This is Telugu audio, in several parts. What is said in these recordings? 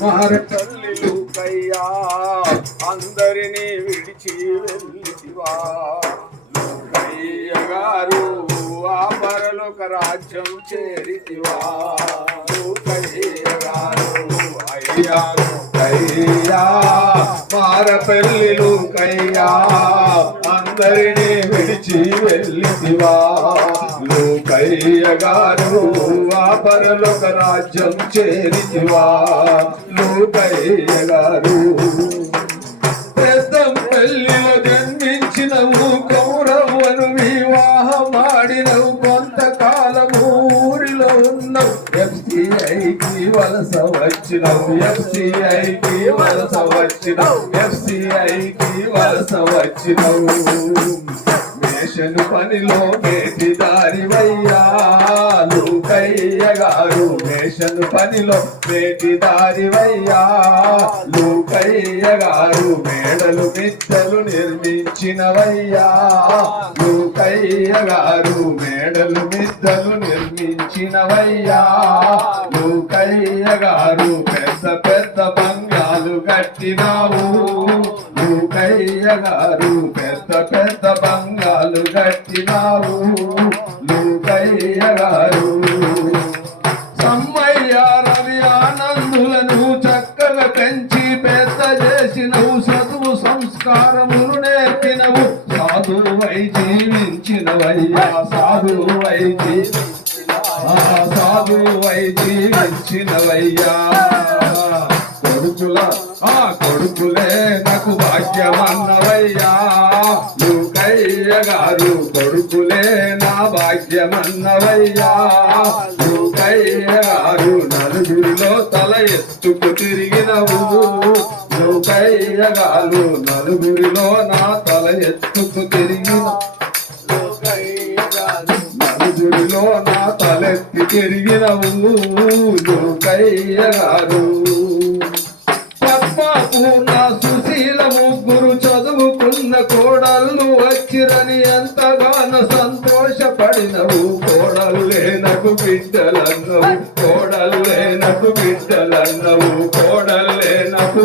మారటల్లిలుకయ్యా అందరినీ విడిచి వెళ్ళితివా లూకయ్య గారు ఆ పరలోక రాజ్యం చేరితివా లూకయ్య గారు అయ్యా లూకయ్యా మారపల్లిలుకయ్యా అందరినీ విడిచి వెళ్ళితివా లూకయ్య గారు ఆ పరలోక రాజ్యం చేరితివా లూకయ్య గారు పెద్దం పెళ్లిలో జన్మించినవు కౌరవ్వను వివాహమాడినవు కొంతకాలము ఊరిలో ఉన్నావు FCIకి వలస వచ్చినవు FCIకి వలస వచ్చినవు FCIకి వలస వచ్చినవు మేషను పనిలో మేటి దారివయ్యా లూకయ్య గారు మేషను పనిలో మేటి దారివయ్యా లూకయ్య గారు మేడలు మిద్దలు నిర్మించినవయ్యా లూకయ్య గారు మేడలు మిద్దలు నిర్మించినవయ్యా లూకయ్య గారు పెద్ద పెద్ద బంగాలు కట్టినావు లూకయ్య గారు పెద్ద పెద్ద బంగాలు కట్టినావు లూకయ్య గారు సమ్మయ్య రవి ఆనందులను చక్కగా పెంచి పెద్ద చేసినవు చదువు సంస్కారములు నేర్పినవు సాధువై జీవించినవయ్యా సాధువై జీవించినవయ్యా కొడుకులే నాకు భాగ్యమన్నవయ్యా లూకయ్య గారు కొడుకులే నా భాగ్యమన్నవయ్యా లూకయ్య గారు నలుగురిలో తల ఎత్తుకు తిరిగినవు లూకయ్య గారు నలుగురిలో నా తల ఎత్తుకు తిరిగిన నలుగురిలో నా తలెత్తి తిరిగినవు లూకయ్య గారు పద్మపూర్ణ సుశీల ముగ్గురు చదువుకున్న కోడళ్ళు వచ్చిరని ఎంతగానో సంతోషపడినవు కోడళ్ళే నాకు బిడ్డలన్నవు కోడళ్ళే నాకు బిడ్డలన్నవు కోడళ్ళే నాకు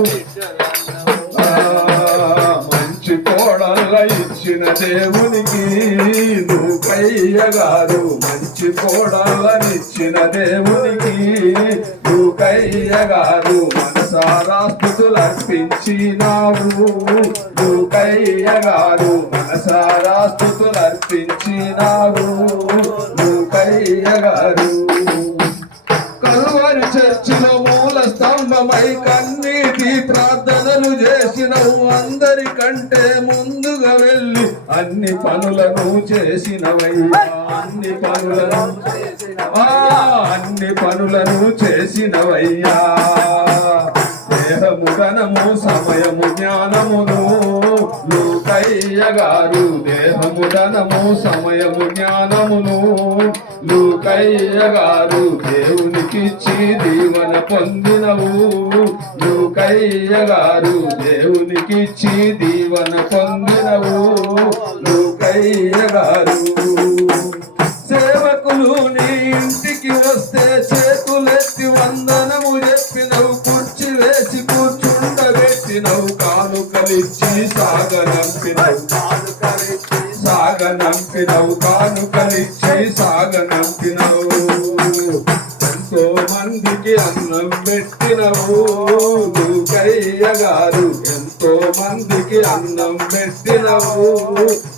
మంచి కోడళ్ళ ఇచ్చిన దేవునికి లూకయ్య గారు మంచి కోడళ్ళనిచ్చిన దేవునికి లూకయ్య గారు మనసారా స్తుతులు అర్పించినావు లూకయ్య గారు మనసారా స్తుతులు అర్పించినావు లూకయ్య గారు కల్వరి చర్చిలో మూల స్తంభమై కన్నీటి ప్రార్థనలు చేసినవు అందరికంటే ముందుగా వెళ్ళి అన్ని పనులను చేసినవయ్యా అన్ని పనులను చేసినవయ్యా దేహము ఘనము సమయము జ్ఞానమును లూకయ్య గారు దేహము ధనము సమయము జ్ఞానమును లూకయ్య గారు దేవునికిచ్చి దీవెన పొందినవు లూకయ్య గారు దేవునికిచ్చి దీవెన పొందినవు లూకయ్య గారు సేవకులు నీ ఇంటికి వస్తే చేతులెత్తి వందనము చెప్పినవు కుర్చీ వేసి కూర్చుండబెట్టినవు కానుకలిచ్చి సాగనంపినవు కానుకలిచ్చి సాగనంపినవు ఎంతో మందికి అన్నం పెట్టినవు లూకయ్య గారు ఎంతో మందికి అన్నం పెట్టినవు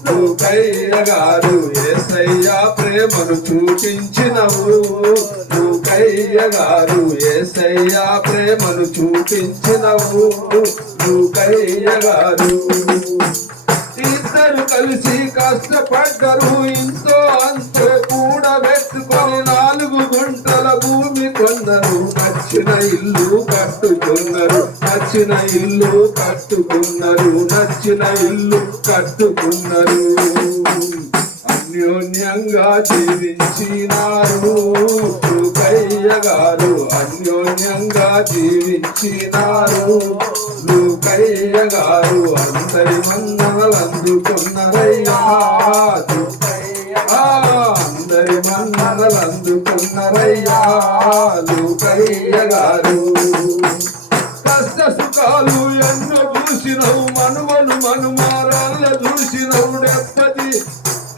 లూకయ్య గారు యేసయ్య ప్రేమను చూపించినవు లూకయ్య గారు యేసయ్య ప్రేమను చూపించినవు లూకయ్య గారు ఇద్దరు కలిసి కష్టపడ్డరు ఇంతో అంతో కూడబెట్టుకొని 4 గుంటల భూమి కొన్నారు నచ్చిన ఇల్లు కట్టుకున్నారు నచ్చిన ఇల్లు కట్టుకున్నారు అన్యోన్యంగా జీవించినారు లూకయ్య గారు అన్యోన్యంగా జీవించినారు లూకయ్య గారు అందరి మన్ననలు అందుకున్నవయ్యా లూకయ్య అందరి మన్ననలు అందుకున్నారయ్యా లూకయ్య గారు. కష్ట సుఖాలు ఎన్నో చూసినవు, మనుమారాళ్ళ చూసినవు.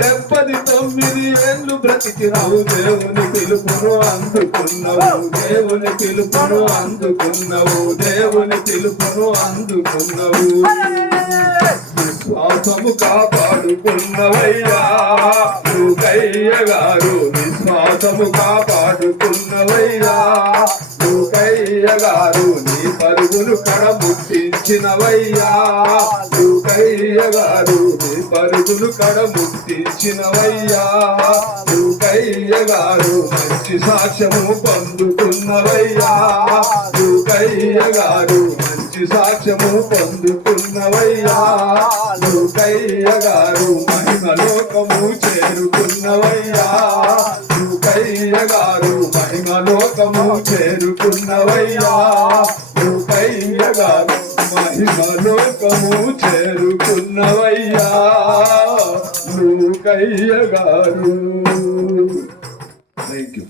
79 ఏళ్ళు బ్రతికినవు, దేవుని పిలుపును అందుకున్నావు, దేవుని పిలుపును అందుకున్నావు, దేవుని పిలుపును అందుకున్నావు. విశ్వాసము కాపాడుకున్నవయ్యా లూకయ్య గారు, విశ్వాసము కాపాడుకున్నవయ్యా లూకయ్య గారు. నీ పరుగులు కడముట్టించినవయ్యా లూకయ్య గారు, నీ పరుగులు కడముట్టించినవయ్యా లూకయ్య గారు. మంచి సాక్ష్యము పొందుకున్నవయ్యా లూకయ్య గారు, మంచి సాక్ష్యము పొందుకున్నవయ్యా లూకయ్య గారు. మహిమలోకము చేరుకున్నవయ్యా లూకయ్య గారు, మహిమలోకము చేరుకున్నవయ్యా లూకయ్య గారు, మహిమలోకము చేరుకున్నవయ్యా లూకయ్య గారు. Thank you.